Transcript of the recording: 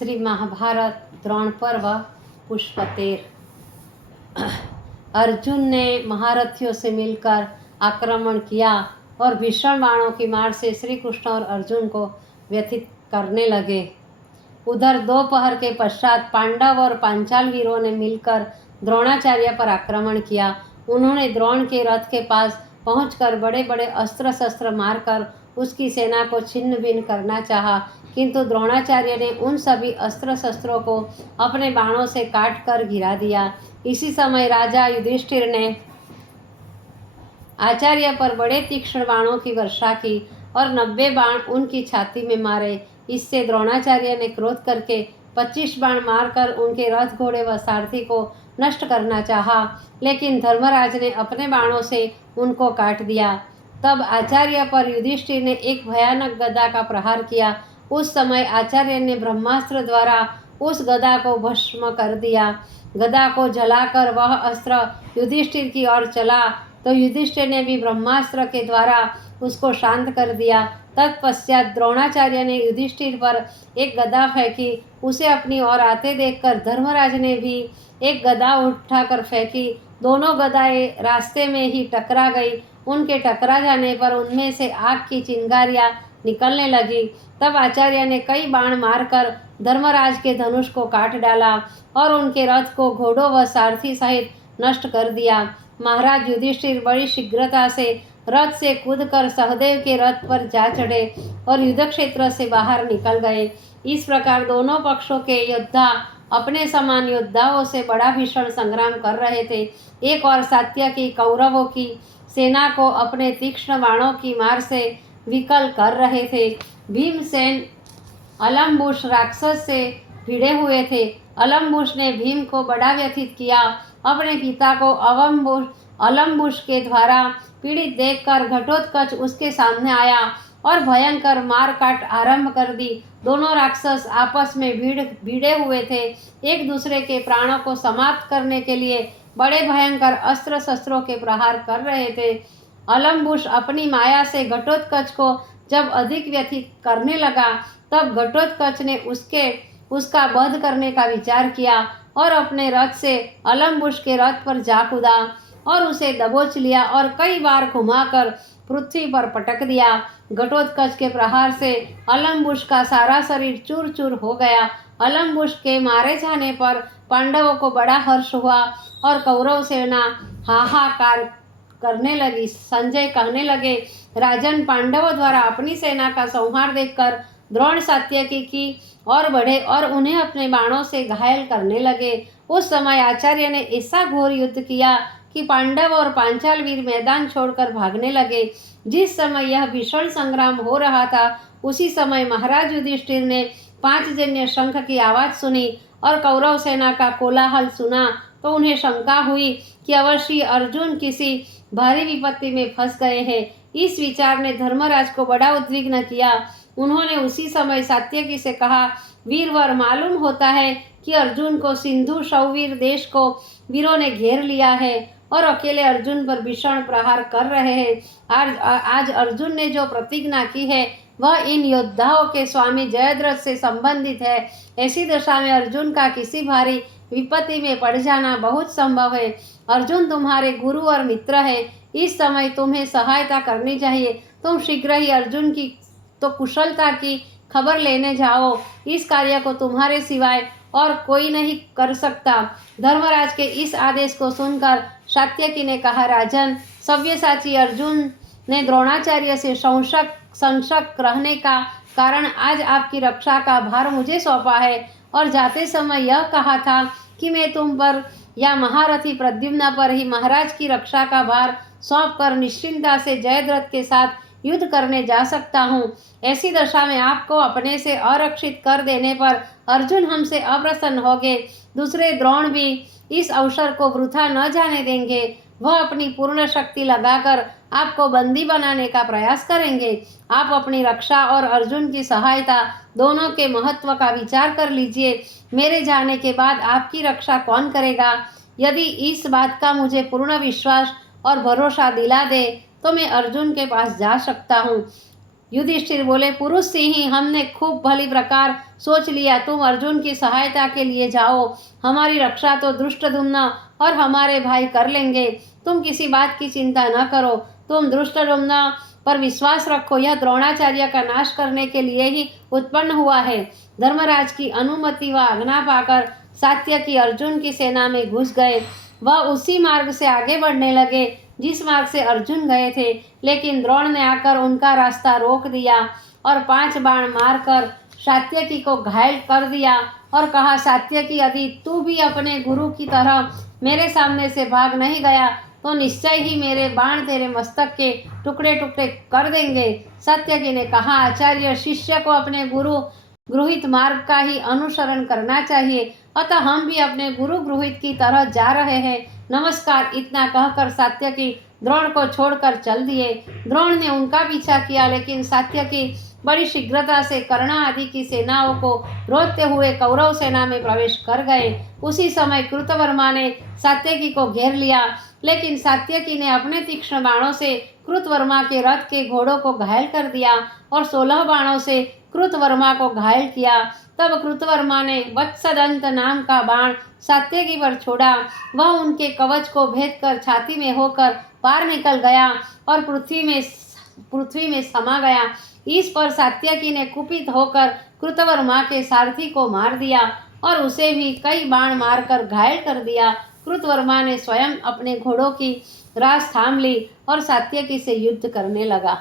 श्री महाभारत द्रोण पर्व पुष्प 13। अर्जुन ने महारथियों से मिलकर आक्रमण किया और भीषण बाणों की मार से श्री कृष्ण और अर्जुन को व्यथित करने लगे। उधर दोपहर के पश्चात पांडव और पांचाल वीरों ने मिलकर द्रोणाचार्य पर आक्रमण किया। उन्होंने द्रोण के रथ के पास पहुंचकर बड़े बड़े अस्त्र शस्त्र मारकर उसकी सेना को छिन्न भिन्न करना चाहा, किंतु द्रोणाचार्य ने उन सभी अस्त्र शस्त्रों को अपने बाणों से काट कर गिरा दिया। इसी समय राजा युधिष्ठिर ने आचार्य पर बड़े तीक्ष्ण बाणों की वर्षा की और 90 बाण उनकी छाती में मारे। इससे द्रोणाचार्य ने क्रोध करके 25 बाण मारकर उनके रथ घोड़े व सारथी को नष्ट करना चाहा, लेकिन धर्मराज ने अपने बाणों से उनको काट दिया। तब आचार्य पर युधिष्ठिर ने एक भयानक गदा का प्रहार किया। उस समय आचार्य ने ब्रह्मास्त्र द्वारा उस गदा को भस्म कर दिया। गदा को जलाकर वह अस्त्र युधिष्ठिर की ओर चला तो युधिष्ठिर ने भी ब्रह्मास्त्र के द्वारा उसको शांत कर दिया। तत्पश्चात द्रोणाचार्य ने युधिष्ठिर पर एक गदा फेंकी। उसे अपनी ओर आते देखकर धर्मराज ने भी एक गदा उठाकर फेंकी। दोनों गदाएं रास्ते में ही टकरा गई। उनके टकरा जाने पर उनमें से आग की चिंगारियां निकलने लगी। तब आचार्य ने कई बाण मारकर धर्मराज के धनुष को काट डाला और उनके रथ को घोड़ों व सारथी सहित नष्ट कर दिया। महाराज युधिष्ठिर बड़ी शीघ्रता से रथ से कूदकर सहदेव के रथ पर जा चढ़े और युद्ध क्षेत्र से बाहर निकल गए। इस प्रकार दोनों पक्षों के योद्धा अपने समान योद्धाओं से बड़ा भीषण संग्राम कर रहे थे। एक और सात्यकी कौरवों की सेना को अपने तीक्ष्ण बाणों की मार से विकल कर रहे थे। भीमसेन अलम्बुश राक्षस से भिड़े हुए थे। अलम्बुश ने भीम को बड़ा व्यथित किया। अपने पिता को अलम्बुश के द्वारा पीड़ित देखकर घटोत्कच उसके सामने आया और भयंकर मार काट आरंभ कर दी। दोनों राक्षस आपस में भिड़े हुए थे। एक दूसरे के प्राणों को समाप्त करने के लिए बड़े भयंकर अस्त्र शस्त्रों के प्रहार कर रहे थे। अलम्बुश अपनी माया से घटोत्कच को जब अधिक व्यथित करने लगा, तब घटोत्कच ने उसका वध करने का विचार किया और अपने रथ से अलम्बुश के रथ पर जा कूदा और उसे दबोच लिया और कई बार घुमाकर पृथ्वी पर पटक दिया। घटोत्कच के प्रहार से अलम्बुश का सारा शरीर चूर चूर हो गया। अलम्बुश के मारे जाने पर पांडवों को बड़ा हर्ष हुआ और कौरव सेना हाहाकार करने लगी। संजय कहने लगे, राजन, पांडवों द्वारा अपनी सेना का संहार देखकर द्रोण सात्यकी की और बढ़े और उन्हें अपने बाणों से घायल करने लगे। उस समय आचार्य ने ऐसा घोर युद्ध किया कि पांडव और पांचाल वीर मैदान छोड़कर भागने लगे। जिस समय यह भीषण संग्राम हो रहा था, उसी समय महाराज युधिष्ठिर ने 5 जन्य शंख की आवाज सुनी और कौरव सेना का कोलाहल सुना तो उन्हें शंका हुई कि अवश्य अर्जुन किसी भारी विपत्ति में फंस गए हैं। इस विचार ने धर्मराज को बड़ा उद्विग्न किया। उन्होंने उसी समय सात्यकी से कहा, वीरवर, मालूम होता है कि अर्जुन को सिंधु शौवीर देश को वीरों ने घेर लिया है और अकेले अर्जुन पर भीषण प्रहार कर रहे हैं। आज अर्जुन ने जो प्रतिज्ञा की है वह इन योद्धाओं के स्वामी जयद्रथ से संबंधित है। ऐसी दशा में अर्जुन का किसी भारी विपत्ति में पड़ जाना बहुत संभव है। अर्जुन तुम्हारे गुरु और मित्र है। इस समय तुम्हें सहायता करनी चाहिए। तुम शीघ्र ही अर्जुन की तो कुशलता की खबर लेने जाओ। इस कार्य को तुम्हारे सिवाय और कोई नहीं कर सकता। धर्मराज के इस आदेश को सुनकर सात्यकी ने कहा, राजन, सव्यसाची अर्जुन ने द्रोणाचार्य से संशक रहने का कारण आज आपकी रक्षा का भार मुझे सौंपा है और जाते समय यह कहा था कि मैं तुम पर या महारथी प्रद्युम्न पर ही महाराज की रक्षा का भार सौंपकर निश्चिंता से जयद्रथ के साथ युद्ध करने जा सकता हूँ। ऐसी दशा में आपको अपने से अरक्षित कर देने पर अर्जुन हमसे अप्रसन्न होंगे। दूसरे द्रोण भी इस अवसर को वृथा न जाने देंगे। वह अपनी पूर्ण शक्ति लगाकर आपको बंदी बनाने का प्रयास करेंगे। आप अपनी रक्षा और अर्जुन की सहायता दोनों के महत्व का विचार कर लीजिए। मेरे जाने के बाद आपकी रक्षा कौन करेगा? यदि इस बात का मुझे पूर्ण विश्वास और भरोसा दिला दे तो मैं अर्जुन के पास जा सकता हूँ। युधिष्ठिर बोले, पुरुष सिंह, हमने खूब भली प्रकार सोच लिया। तुम अर्जुन की सहायता के लिए जाओ, हमारी रक्षा तो धृष्टद्युम्न और हमारे भाई कर लेंगे। तुम किसी बात की चिंता न करो। तुम धृष्टद्युम्न पर विश्वास रखो, यह द्रोणाचार्य का नाश करने के लिए ही उत्पन्न हुआ है। धर्मराज की अनुमति व आज्ञा पाकर सात्यकी अर्जुन की सेना में घुस गए। वह उसी मार्ग से आगे बढ़ने लगे जिस मार्ग से अर्जुन गए थे, लेकिन द्रोण ने आकर उनका रास्ता रोक दिया और 5 बाण मारकर सात्यकी को घायल कर दिया और कहा, सात्यकी, यदि तू भी अपने गुरु की तरह मेरे सामने से भाग नहीं गया तो निश्चय ही मेरे बाण तेरे मस्तक के टुकड़े टुकड़े कर देंगे। सात्यकी ने कहा, आचार्य, शिष्य को अपने गुरु गृहित मार्ग का ही अनुसरण करना चाहिए, अतः हम भी अपने गुरु गृहित की तरह जा रहे हैं। नमस्कार। इतना कहकर सात्यकी द्रोण को छोड़कर चल दिए। द्रोण ने उनका पीछा किया, लेकिन सात्यकी बड़ी शीघ्रता से कर्ण आदि की सेनाओं को रोकते हुए कौरव सेना में प्रवेश कर गए। उसी समय कृतवर्मा ने सात्यकी को घेर लिया, लेकिन सात्यकी ने अपने तीक्ष्ण बाणों से कृतवर्मा के रथ के घोड़ों को घायल कर दिया और 16 बाणों से कृतवर्मा को घायल किया। तब कृतवर्मा ने वत्सदंत नाम का बाण सात्यकी पर छोड़ा। वह उनके कवच को भेद कर छाती में होकर पार निकल गया और पृथ्वी में समा गया। इस पर सात्यकी ने कुपित होकर कृतवर्मा के सारथी को मार दिया और उसे भी कई बाण मारकर घायल कर दिया। कृतवर्मा ने स्वयं अपने घोड़ों की रास थाम ली और सात्यकी से युद्ध करने लगा।